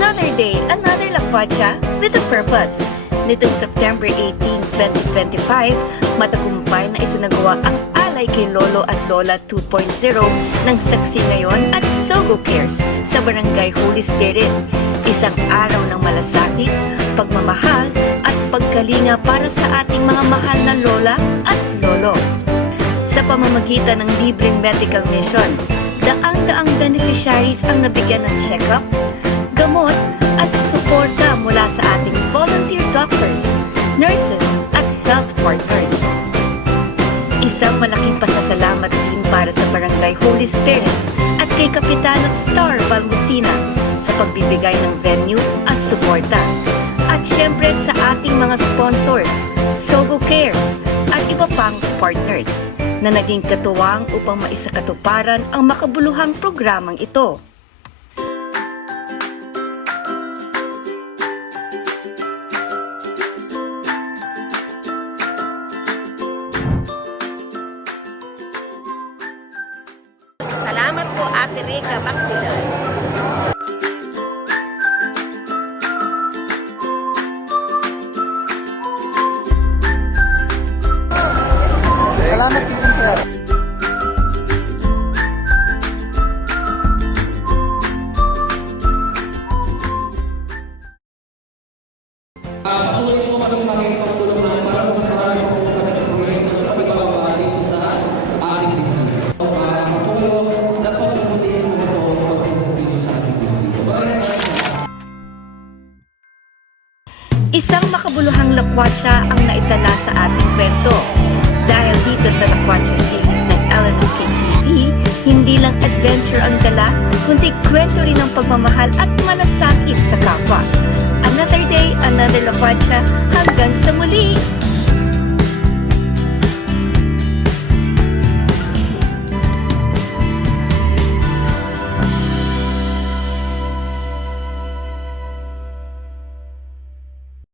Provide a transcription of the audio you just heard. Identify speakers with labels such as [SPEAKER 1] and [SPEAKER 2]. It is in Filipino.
[SPEAKER 1] Another day, another lakwacha with a purpose. Nitong September 18, 2025, matagumpay na isinagawa ang alay kay Lolo at Lola 2.0 ng Saksi Ngayon at Sogo Cares sa Barangay Holy Spirit. Isang araw ng malasakit, pagmamahal at pagkalinga para sa ating mga mahal na Lola at Lolo sa pamamagitan ng libreng medical mission. Daang-daang beneficiaries ang nabigyan ng check-up, gamot at suporta mula sa ating volunteer doctors, nurses at health partners. Isang malaking pasasalamat din para sa Barangay Holy Spirit at kay Kapitana Star Valmusina sa pagbibigay ng venue at suporta. At syempre sa ating mga sponsors, Sogo Cares at iba pang partners na naging katuwang upang maisakatuparan ang makabuluhang programang ito.
[SPEAKER 2] Salamat po, Ate Rica Baxilan.
[SPEAKER 1] Isang makabuluhang lakwatsa ang naitala sa ating kwento. Dahil dito sa lakwatsa series ng LMSK TV, hindi lang adventure ang dala, kundi kwento rin ng pagmamahal at malasakit sa kapwa. Another day, another lakwatsa, hanggang sa muli!